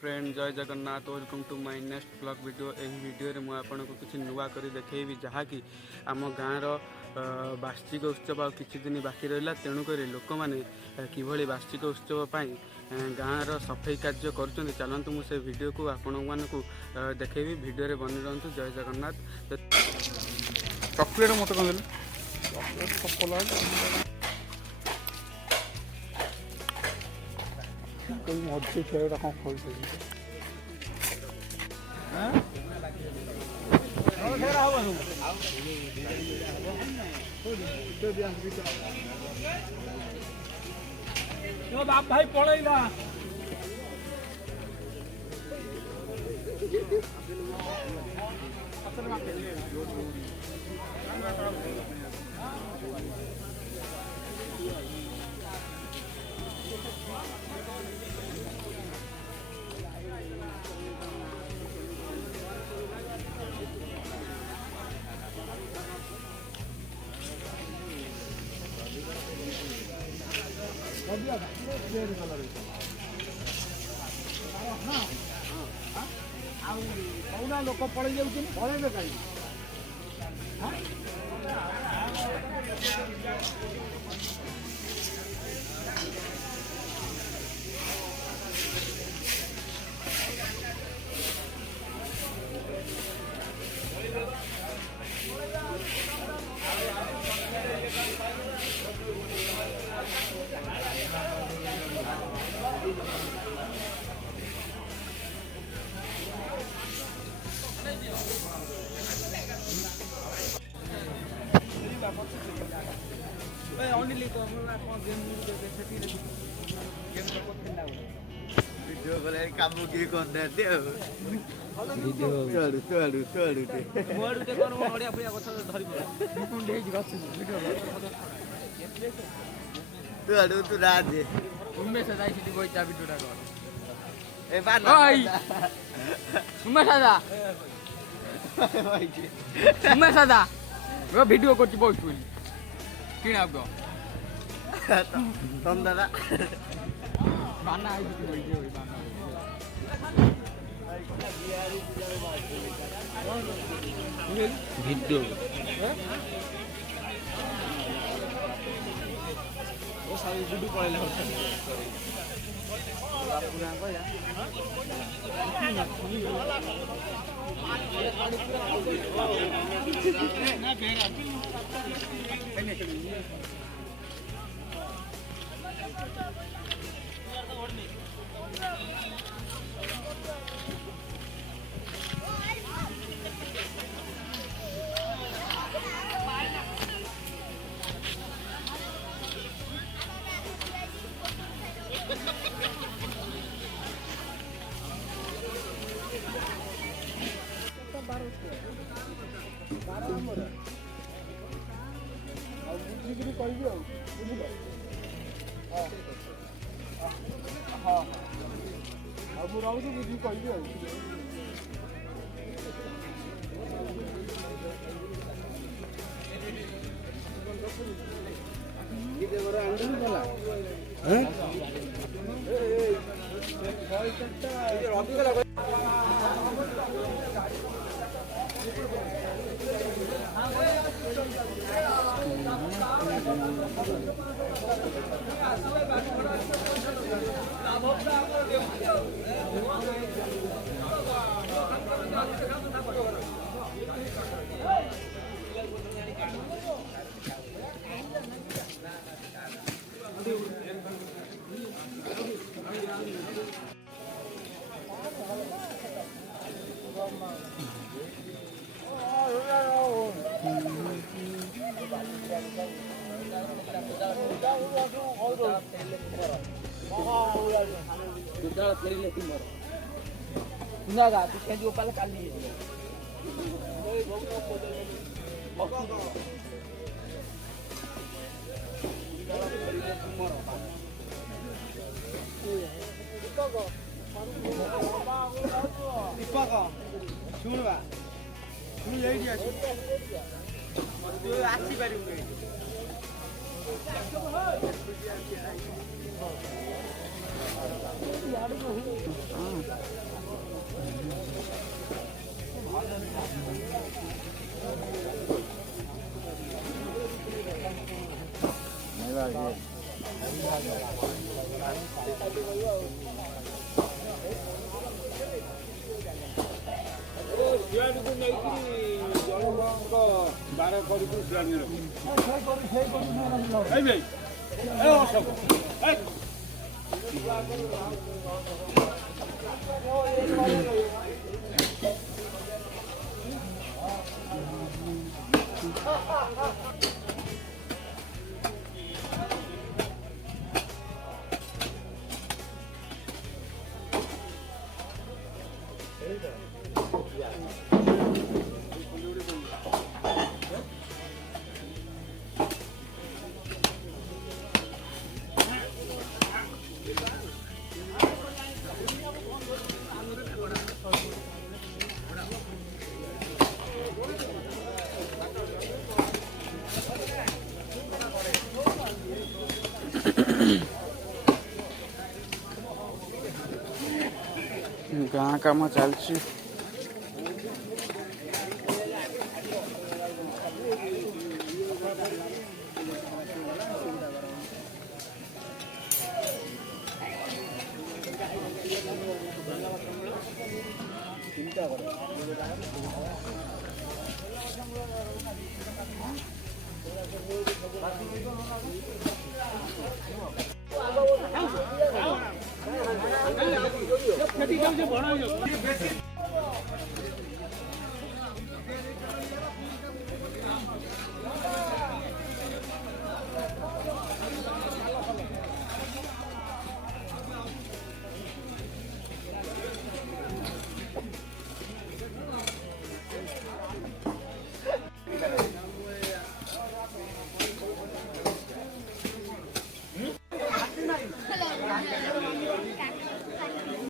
Friend जय Jagannath welcome to my next blog video. यही video रे मुझे किसी नुआ कर देखी जहाँकि आम गाँव वार्षिक उत्सव किछि दिन बाकी रहा तेणुक लोक मैंने किभली वार्षिक उत्सव गाँव सफाई कार्य कर चलतु मुझे वीडियो को आपण मानक देखेबी वीडियो बनी रहतु। जय जगन्नाथ। चॉकलेट मत कौन कोई मध्य खेल कौन खोल बाप भाई पड़ेगा लोक पड़े जाऊँ पड़े कहीं kamu ki konten dia video tuaru modu te kon odia punya kotha dhari pora kunde ji gachu video tuaru tu raje umme sadai siti boy cha video ta kor e bana oi umme sada umme sada ro video korchi boy tu kina go tom dada bana ai video bana video वो सारी video पड़े Enggak, terus kan juga pala kali. Ipaga, shurba. Shuru yai dia. Tu aasi parungi. ଗାଁ କାମ ଚାଲିଛି। बड़ा